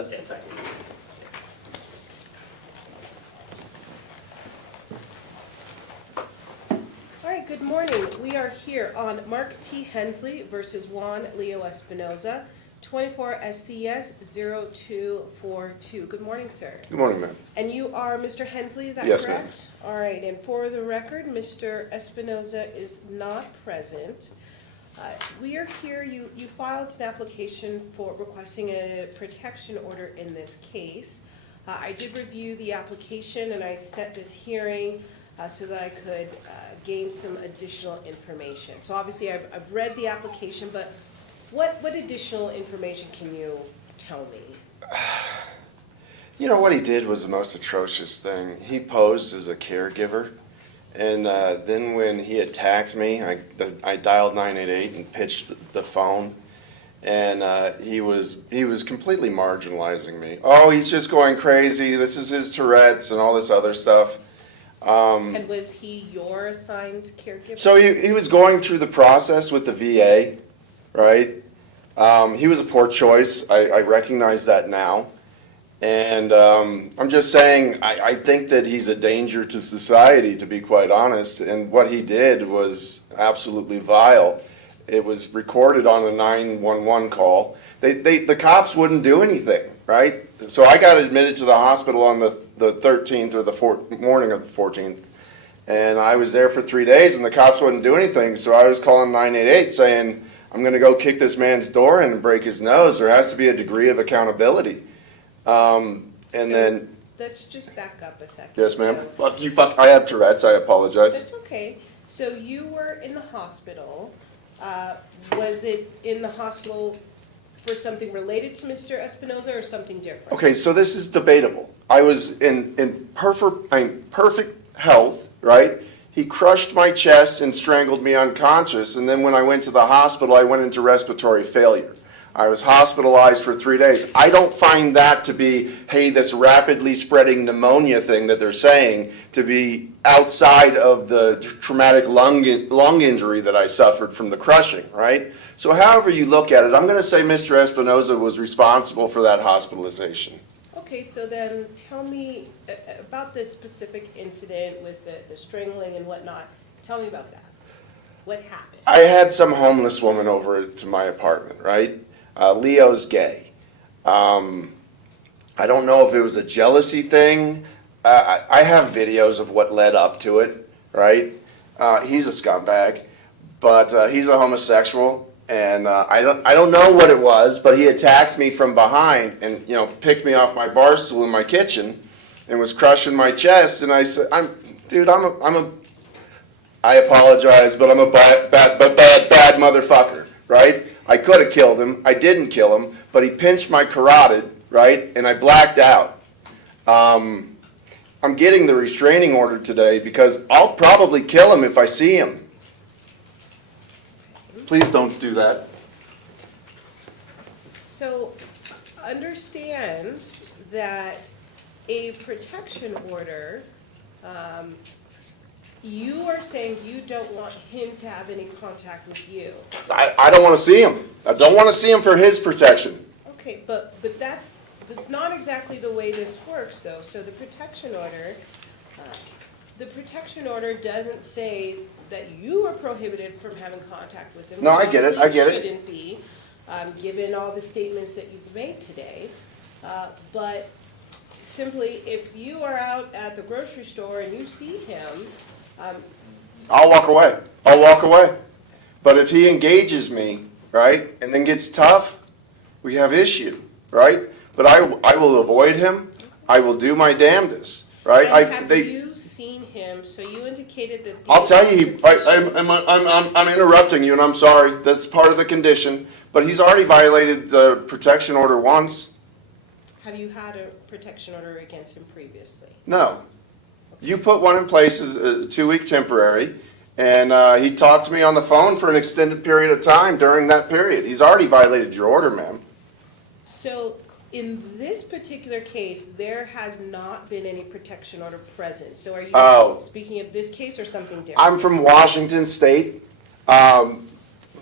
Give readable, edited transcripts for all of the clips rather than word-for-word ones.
left-hand side. All right, good morning. We are here on Mark T. Hensley versus Juan Leo Espinoza, 24 SCS 0242. Good morning, sir. Good morning, ma'am. And you are Mr. Hensley, is that Yes, correct? All right, and for the record, Mr. Espinoza is not present. We are here, you filed an application for requesting a protection order in this case. I did review the application and I set this hearing so that I could gain some additional information. So obviously I've read the application, but what additional information can you tell me? You know, what he did was the most atrocious thing. He posed as a caregiver, and then when he attacked me, I dialed 988 and pitched the phone, and he was completely marginalizing me. Oh, he's just going crazy. This is his Tourette's and all this other stuff. And was he your assigned caregiver? So he was going through the process with the VA, right? He was a poor choice. I recognize that now. And I'm just saying, I think that he's a danger to society, to be quite honest. And what he did was absolutely vile. It was recorded on a 911 call. The cops wouldn't do anything, right? So I got admitted to the hospital on the 13th or the morning of the 14th. And I was there for 3 days, and the cops wouldn't do anything. So I was calling 988 saying, I'm going to go kick this man's door in and break his nose. There has to be a degree of accountability. Then let's just back up a second. yes, ma'am. So, I have Tourette's. I apologize. that's okay. So you were in the hospital. Was it in the hospital for something related to Mr. Espinoza or something different? Okay, so this is debatable. I was in perfect health, right? He crushed my chest and strangled me unconscious, and then when I went to the hospital, I went into respiratory failure. I was hospitalized for 3 days. I don't find that to be, hey, this rapidly spreading pneumonia thing that they're saying, to be outside of the traumatic lung injury that I suffered from the crushing, right? So however you look at it, I'm going to say Mr. Espinoza was responsible for that hospitalization. Okay, so then tell me about this specific incident with the strangling and whatnot. Tell me about that. What happened? I had some homeless woman over to my apartment, right? Leo's gay. I don't know if it was a jealousy thing. I have videos of what led up to it, right? He's a scumbag, but he's a homosexual, and I don't know what it was, but he attacked me from behind and picked me off my bar stool in my kitchen and was crushing my chest. And I said, I apologize, but I'm a bad motherfucker, right? I could have killed him. I didn't kill him, but he pinched my carotid, right? And I blacked out. I'm getting the restraining order today because I'll probably kill him if I see him. Please don't do that. So understand that a protection order, you are saying you don't want him to have any contact with you. I don't want to see him. I don't want to see him for his protection. Okay, but that's not exactly the way this works, though. So the protection order doesn't say that you are prohibited from having contact with him. No, which I get it. obviously shouldn't be, given all the statements that you've made today. But simply, if you are out at the grocery store and you see him, I'll walk away. But if he engages me, right, and then gets tough, we have issue, right? But I will avoid him. I will do my damnedest, right? have you seen him? So you indicated that. I'll tell you, I'm interrupting you, and I'm sorry. That's part of the condition. But he's already violated the protection order once. Have you had a protection order against him previously? No. You put one in place as a 2-week temporary, and he talked to me on the phone for an extended period of time during that period. He's already violated your order, ma'am. So in this particular case, there has not been any protection order present. So are you speaking of this case or something different? I'm from Washington State.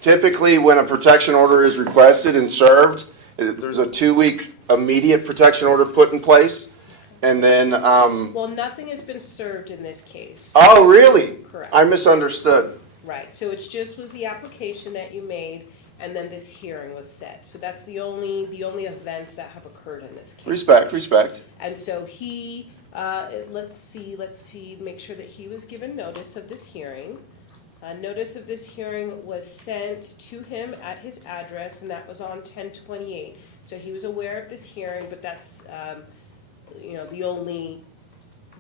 Typically, when a protection order is requested and served, there's a 2-week immediate protection order put in place, and then, Well, nothing has been served in this case. oh, really? Correct. I misunderstood. Right, so it's just was the application that you made, and then this hearing was set. So that's the only events that have occurred in this case. Respect. And so he, let's see, make sure that he was given notice of this hearing. Notice of this hearing was sent to him at his address, and that was on 10/28. So he was aware of this hearing, but that's,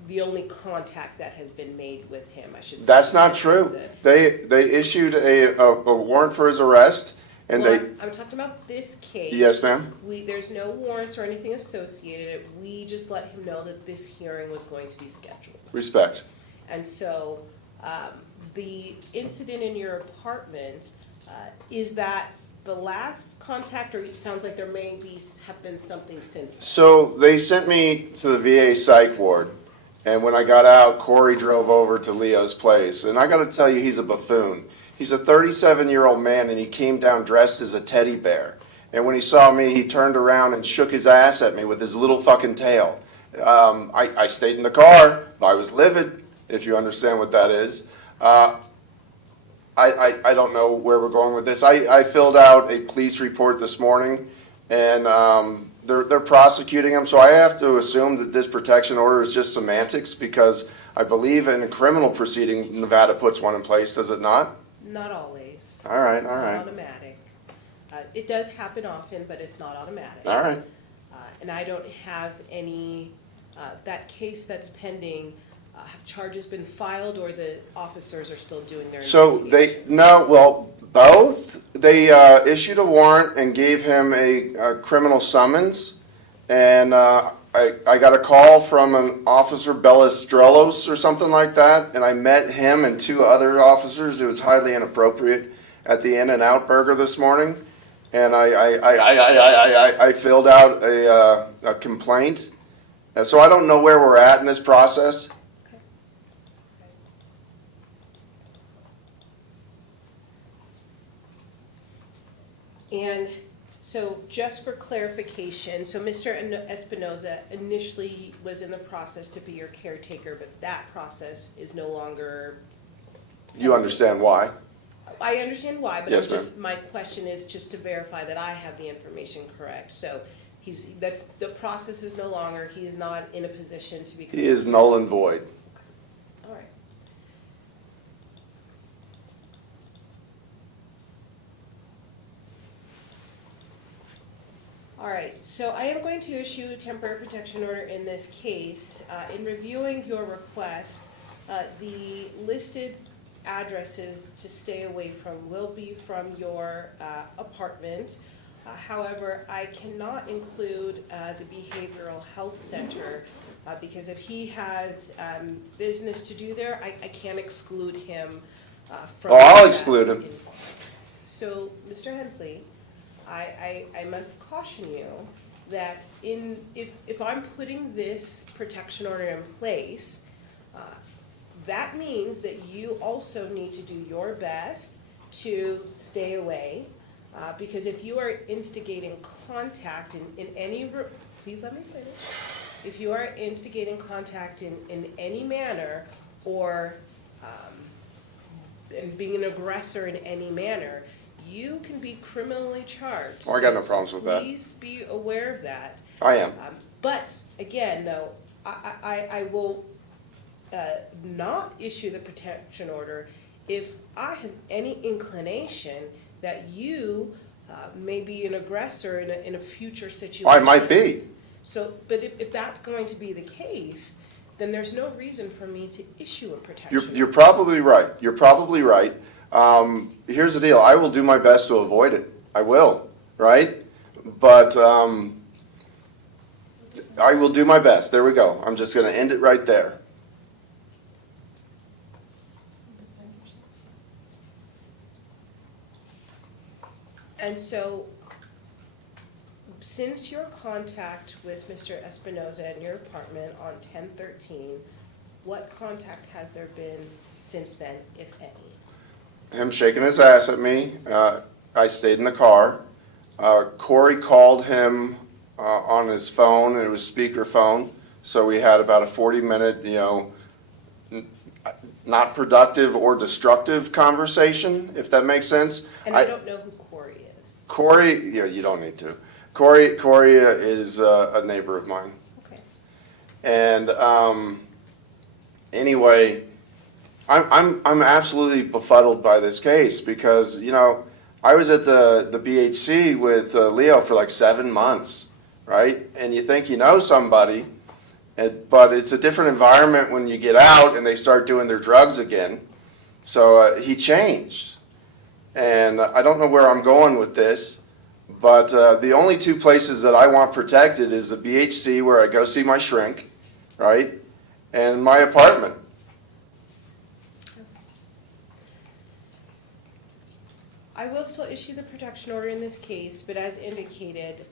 the only contact that has been made with him, I should say. That's not true. They issued a warrant for his arrest, and Well, they, I'm talking about this case. yes, ma'am? There's no warrants or anything associated. We just let him know that this hearing was going to be scheduled. Respect. And so, the incident in your apartment, is that the last contact, or it sounds like there have been something since then? So they sent me to the VA psych ward, and when I got out, Corey drove over to Leo's place, and I gotta tell you, he's a buffoon. He's a 37-year-old man, and he came down dressed as a teddy bear. And when he saw me, he turned around and shook his ass at me with his little fucking tail. I stayed in the car. I was livid, if you understand what that is. I don't know where we're going with this. I filled out a police report this morning, and they're prosecuting him, so I have to assume that this protection order is just semantics, because I believe in a criminal proceeding, Nevada puts one in place, does it not? Not always. All right, It's all not right. automatic. It does happen often, but it's not automatic. All right. And I don't have any, that case that's pending, have charges been filed, or the officers are still doing their So investigation? both. They issued a warrant and gave him a criminal summons, and I got a call from an officer, Ballesteros or something like that, and I met him and two other officers. It was highly inappropriate at the In-N-Out Burger this morning, and I filled out a complaint, and so I don't know where we're at in this process. Okay. And so just for clarification, so Mr. Espinoza initially was in the process to be your caretaker, but that process is no longer. You understand why? I understand why, but Yes, ma'am. my question is just to verify that I have the information correct. So the process is no longer, he is not in a position to be. He is null and void. All right. All right, so I am going to issue a temporary protection order in this case. In reviewing your request, the listed addresses to stay away from will be from your apartment. However, I cannot include the behavioral health center because if he has business to do there, I can't exclude him from. Oh, I'll that. exclude him. So, Mr. Hensley, I must caution you that if I'm putting this protection order in place, that means that you also need to do your best to stay away, because if you are instigating contact in any, please let me finish. If you are instigating contact in any manner, or and being an aggressor in any manner, you can be criminally charged. Oh, I got no So problems with that. Please be aware of that. I am. But again, though, I will not issue the protection order if I have any inclination that you may be an aggressor in a future situation. I might be. So, but if that's going to be the case, then there's no reason for me to issue a protection order. You're probably right. You're probably right. Here's the deal. I will do my best to avoid it. I will, right? But I will do my best. There we go. I'm just going to end it right there. And so, since your contact with Mr. Espinoza in your apartment on 10/13, what contact has there been since then, if any? Him shaking his ass at me. I stayed in the car. Corey called him on his phone, and it was speakerphone. So we had about a 40-minute, not productive or destructive conversation, if that makes sense. And I don't know who Corey is. Corey, yeah, you don't need to. Corey is a neighbor of mine. Okay. And anyway, I'm absolutely befuddled by this case because, I was at the BHC with Leo for like 7 months, right? And you think you know somebody, but it's a different environment when you get out and they start doing their drugs again. So he changed. And I don't know where I'm going with this, but the only two places that I want protected is the BHC where I go see my shrink, right? And my apartment. I will still issue the protection order in this case, but as indicated,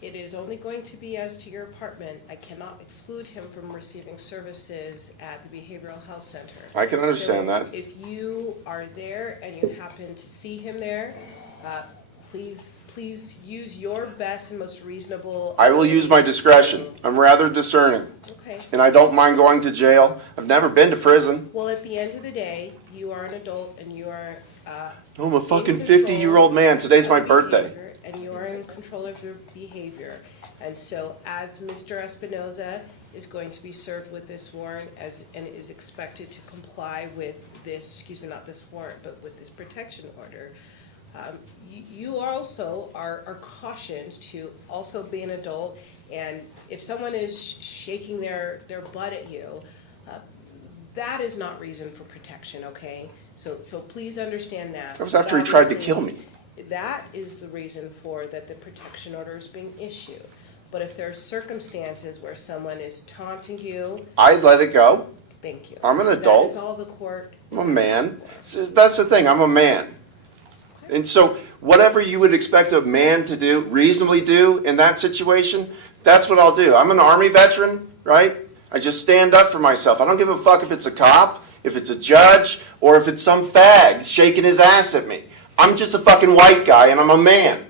it is only going to be as to your apartment. I cannot exclude him from receiving services at the Behavioral Health Center. I can understand So that. if you are there and you happen to see him there, please use your best and most reasonable. I will use my discretion. I'm rather discerning, Okay. and I don't mind going to jail. I've never been to prison. Well, at the end of the day, you are an adult and you are. I'm a fucking in control 50-year-old man. Today's my of birthday. behavior, and you are in control of your behavior. And so as Mr. Espinoza is going to be served with this warrant and is expected to comply with this, not this warrant, but with this protection order, you also are cautioned to also be an adult. And if someone is shaking their butt at you, that is not reason for protection, okay? So please understand that. That was after he tried to kill me. That is the reason for that the protection order is being issued. But if there are circumstances where someone is taunting you, I'd let it go. thank you. I'm an adult. That is all the court. I'm a man. That's the thing. I'm a man. And so whatever you would expect a man to do, reasonably do in that situation, that's what I'll do. I'm an Army veteran, right? I just stand up for myself. I don't give a fuck if it's a cop, if it's a judge, or if it's some fag shaking his ass at me. I'm just a fucking white guy and I'm a man.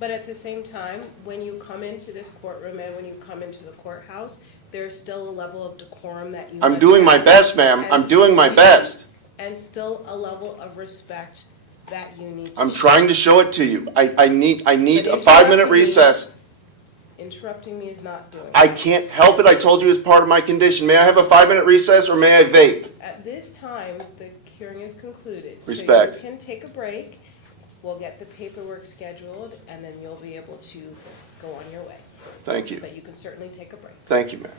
But at the same time, when you come into this courtroom and when you come into the courthouse, there's still a level of decorum that you I'm must doing my have. best, ma'am. And I'm doing my best. And still a level of respect that you need to I'm show. trying to show it to you. I need But a 5-minute interrupting me- recess. Interrupting me is not doing it. I can't help it. I told you it's part of my condition. May I have a 5-minute recess or may I vape? At this time, the hearing is concluded. Respect. So you can take a break, we'll get the paperwork scheduled, and then you'll be able to go on your way. Thank you. But you can certainly take a break. Thank you, ma'am.